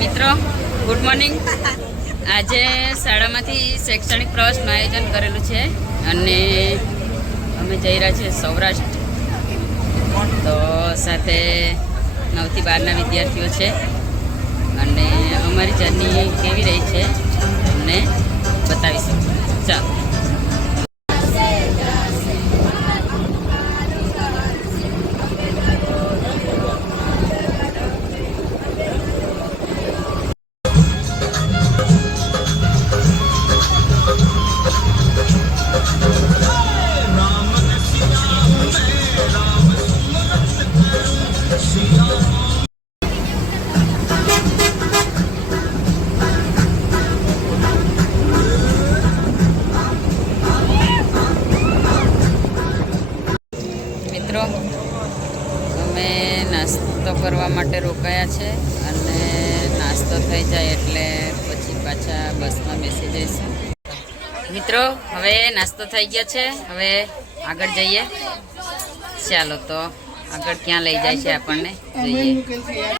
મિત્રો good morning. આજે શાળામાંથી શૈક્ષણિક પ્રવાસનું આયોજન કરેલું છે અને અમે જઈ રહ્યા છીએ સૌરાષ્ટ્ર. તો સાથે 9 થી 12ના વિદ્યાર્થીઓ છે અને અમારી જર્ની કેવી રહી છે અમને બતાવીશું. ચાલો. મિત્રો અમે નાસ્તો કરવા માટે રોકાયા છે અને નાસ્તો થઈ જાય એટલે પછી પાછા બસમાં બેસી જઈશું. મિત્રો હવે નાસ્તો થઈ ગયો છે, હવે આગળ જઈએ. ચાલો તો આગળ ક્યાં લઈ જાય છે આપણને જોઈએ.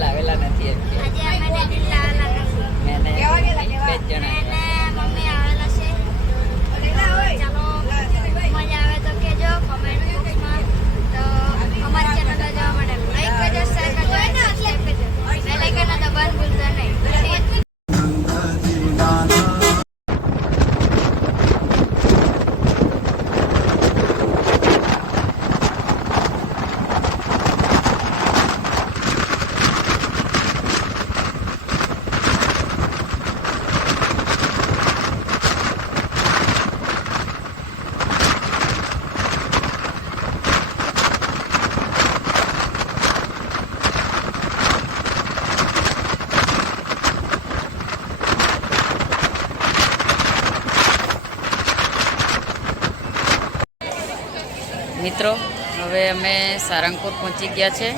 લાવેલા નથી એમ કે આજે અમે ડેડી લાવેલા નથી. મેને બે જણા મમ્મી આવેલા છે. ચાલો મજા આવે તો કહેજો કમેન્ટ બોક્સમાં. તો અમારી ચેનલ જોવા માટે લાઈક કરજો, શેર કરજો અને સબસ્ક્રાઇબ કરજો. બેલ આઇકન દબાવવાનું ભૂલતા નહીં. મિત્રો હવે અમે સારંગપુર પહોંચી ગયા છે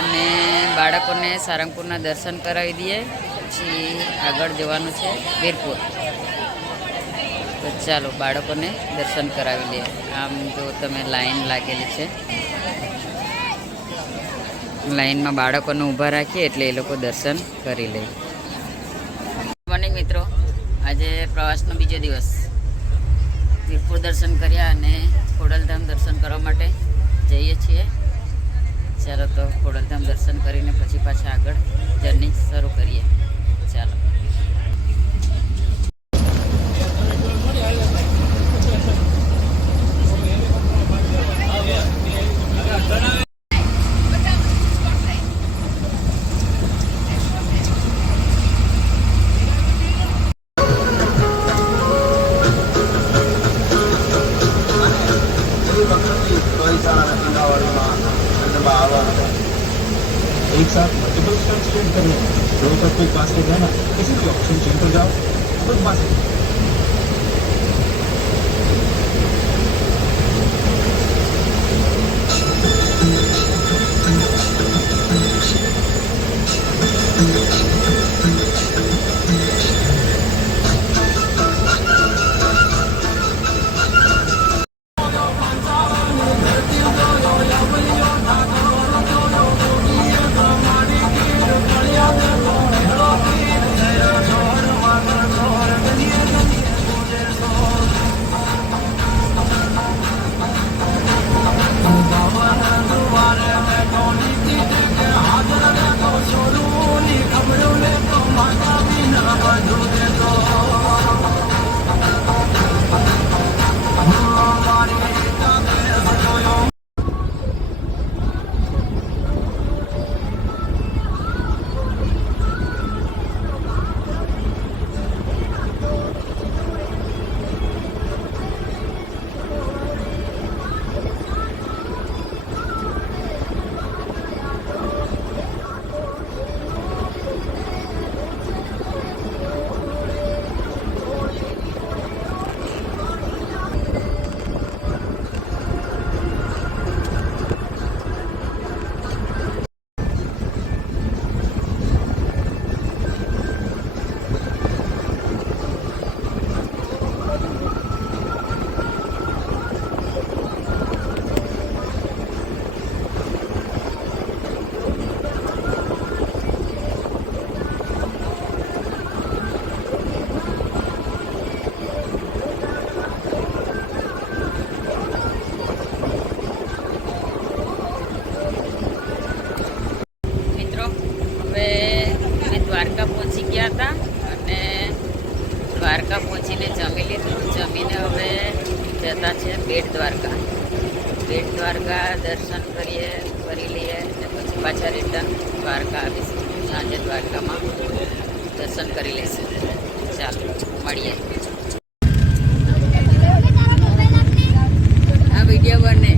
અને બાળકોને સારંગપુરના દર્શન કરાવી દઈએ, પછી આગળ જવાનું છે વીરપુર. તો ચાલો બાળકોને દર્શન કરાવી લઈએ. આમ જો તમે લાઈન લાગેલી છે, લાઈનમાં બાળકોને ઊભા રાખીએ એટલે એ લોકો દર્શન કરી લે. ગુડ મોર્નિંગ મિત્રો, આજે પ્રવાસનો બીજો દિવસ. વીરપુર દર્શન કર્યા અને ખોડલધામ દર્શન કરવા માટે જઈએ છીએ. ચાલો તો ખોડલધામ દર્શન કરીને પછી પાછા આગળ જર્ની શરૂ કરીએ. ચાલો. एक साथ मल्टीपल स्टेप्स ट्रेड करने जो तक कोई बास्केट है ना, किसी भी ऑप्शन चेन पर जाओ, खुद बास्केट. દ્વારકા દર્શન કરી લઈએ અને પછી પાછા રિટર્ન દ્વારકા આવીશું. સાંજે દ્વારકામાં દર્શન કરી લઈશું. ચાલો મળીએ. આ વિડીયો બને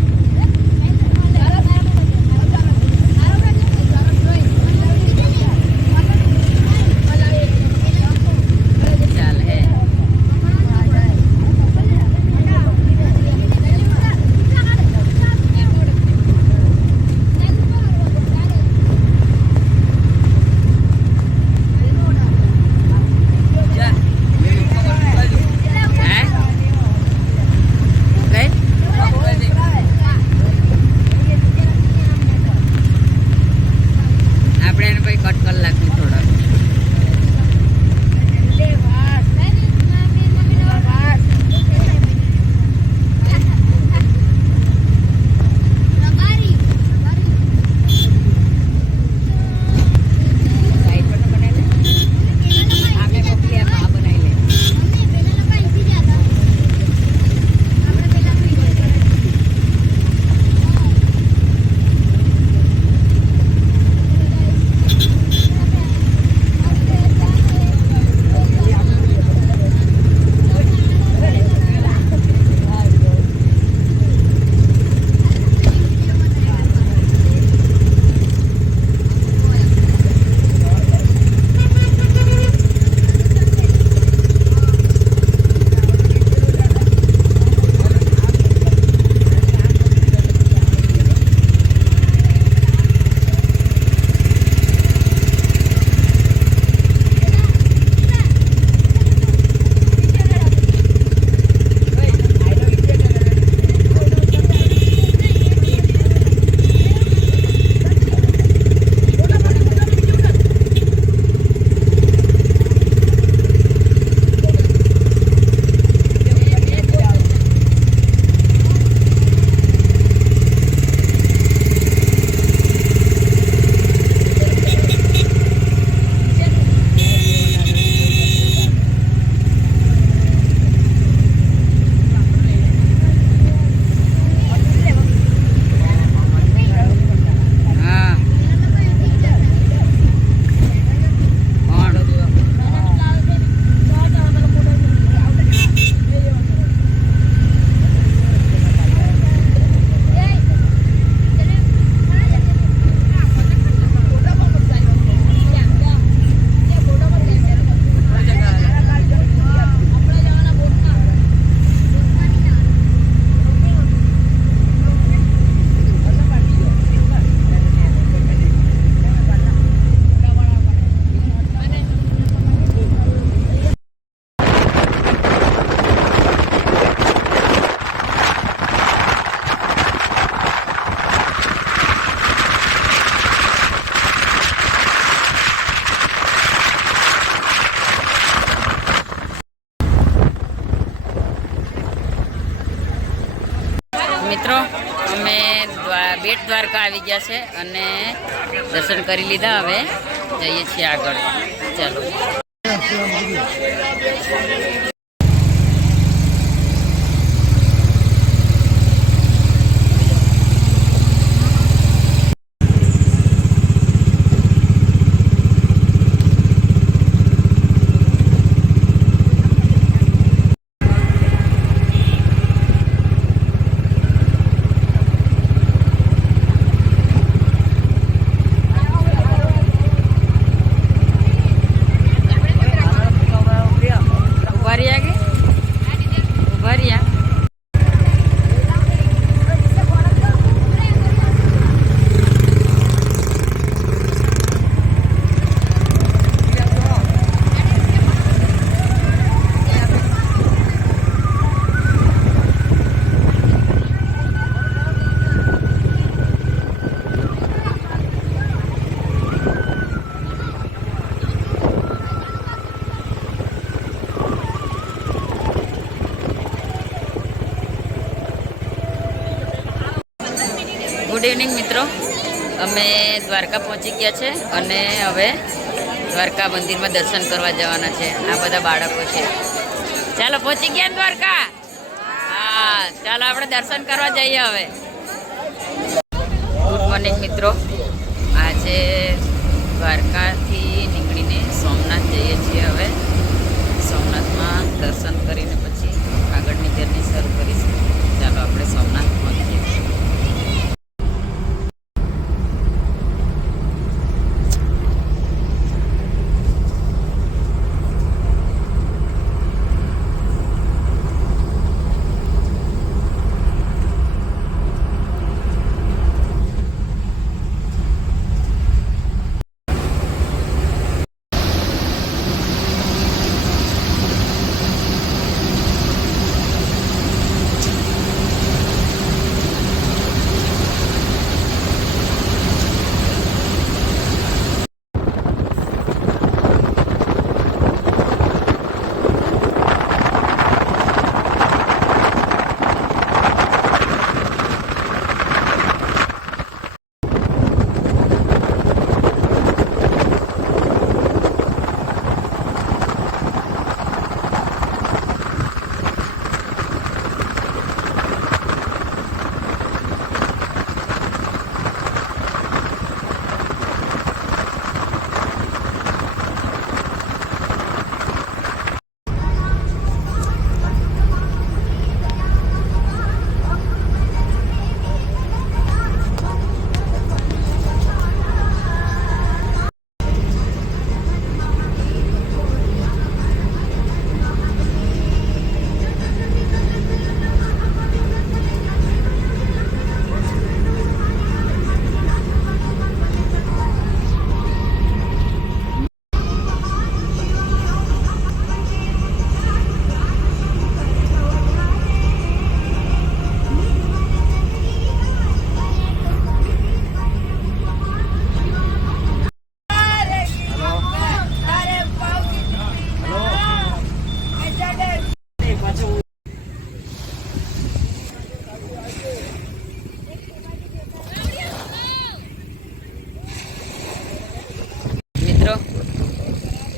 મિત્રો અમે બેટ દ્વારકા આવી ગયા છે અને દર્શન કરી લીધા. હવે જઈએ છીએ આગળ. ચાલો. ગુડ ઇવનિંગ મિત્રો, અમે દ્વારકા પહોંચી ગયા છે અને હવે દ્વારકા મંદિરમાં દર્શન કરવા જવાના છે. આ બધા બાળકો છે. ચાલો પહોંચી ગયા દ્વારકા. હા ચાલો આપણે દર્શન કરવા જઈએ હવે. ગુડ મોર્નિંગ મિત્રો. આજે દ્વારકાથી નીકળીને સોમનાથ જઈએ છીએ. હવે સોમનાથમાં દર્શન કરીને પછી આગળની જર્ની શરૂ કરીશું. ચાલો આપણે સોમનાથ પહોંચીએ.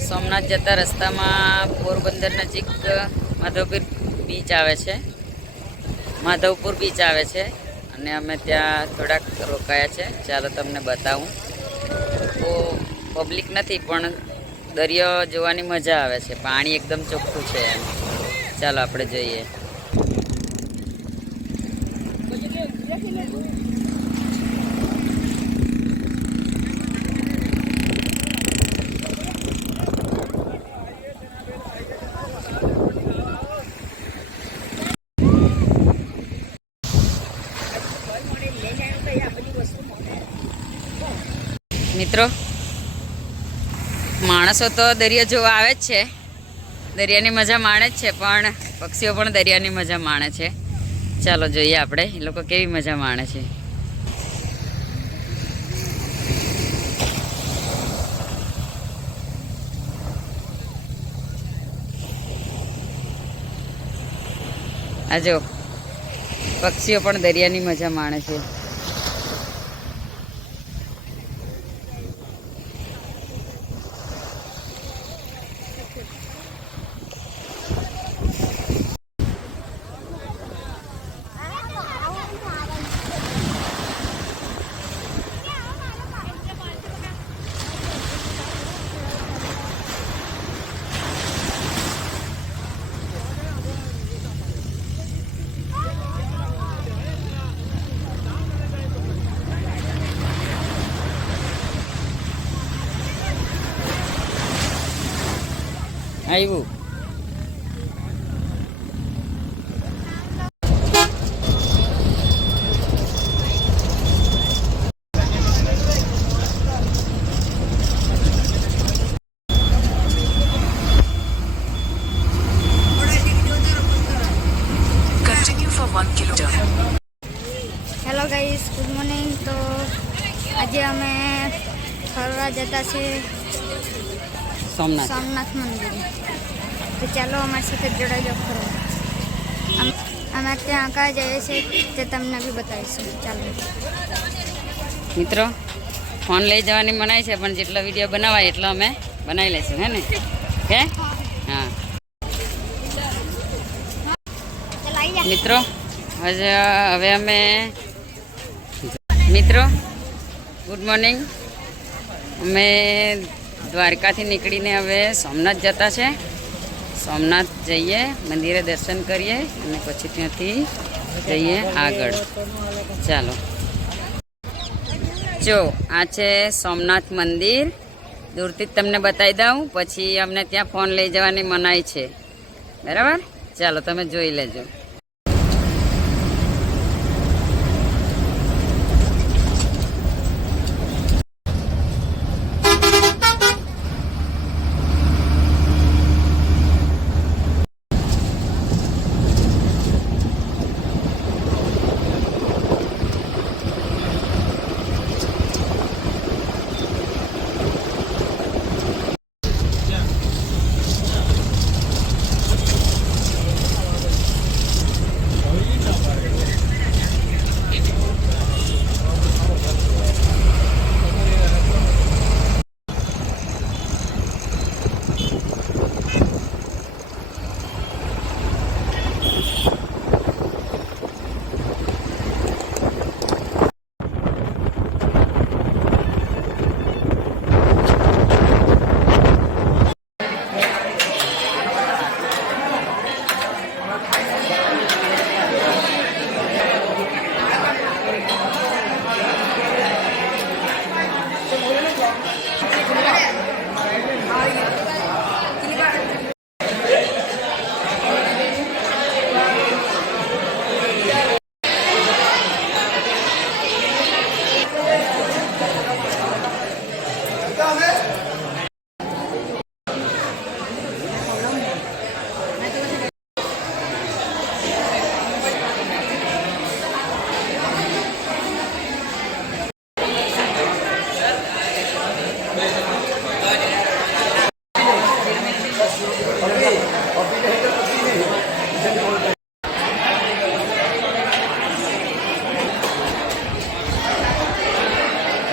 સોમનાથ જતા રસ્તામાં પોરબંદર નજીક માધવપુર બીચ આવે છે. માધવપુર બીચ આવે છે અને અમે ત્યાં થોડાક રોકાયા છે. ચાલો તમને બતાવું. તો પબ્લિક નથી પણ દરિયો જોવાની મજા આવે છે. પાણી એકદમ ચોખ્ખું છે એમ. ચાલો આપણે જઈએ. મિત્રો, માણસો તો દરિયો જોવા આવે જ છે, દરિયાની મજા માણે જ છે, પણ પક્ષીઓ પણ દરિયાની મજા માણે છે. ચાલો જોઈએ આપણે એ લોકો કેવી મજા માણે છે. આ જો પક્ષીઓ પણ દરિયાની મજા માણે છે. આવ્યું. Hello guys, good morning. તો આજે અમે ફરવા જતા છે સોમનાથ મંદિર. તો ચાલો અમારી સાથે જોડાઈ જાઓ ફરવા. અમે ત્યાં કાં જઈએ છીએ તે તમને બી બતાવીશું. ચાલો મિત્રો, ફોન લઈ જવાની મનાય છે, પણ જેટલો વિડીયો બનાવાય એટલો અમે બનાવી લઈશું, હે ને? કે હા મિત્રો, હવે અમે મિત્રો ગુડ મોર્નિંગ. અમે દ્વારકાથી નીકળીને હવે સોમનાથ જતા છે. સોમનાથ જઈએ, મંદિરે દર્શન કરીએ અને પછી ત્યાંથી જઈએ આગળ. ચાલો, જો આ છે સોમનાથ મંદિર. દૂરથી જ તમને બતાવી દઉં, પછી અમને ત્યાં ફોન લઈ જવાની મનાઈ છે. બરાબર, ચાલો તમે જોઈ લેજો.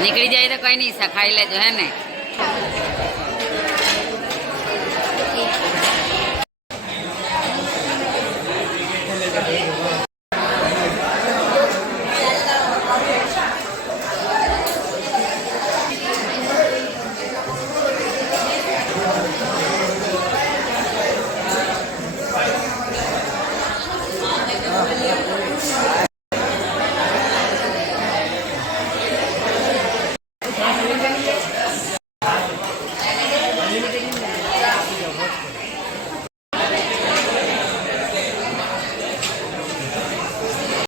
નીકળી જાય તો કઈ નહીં, ખાઈ લેજો હે ને.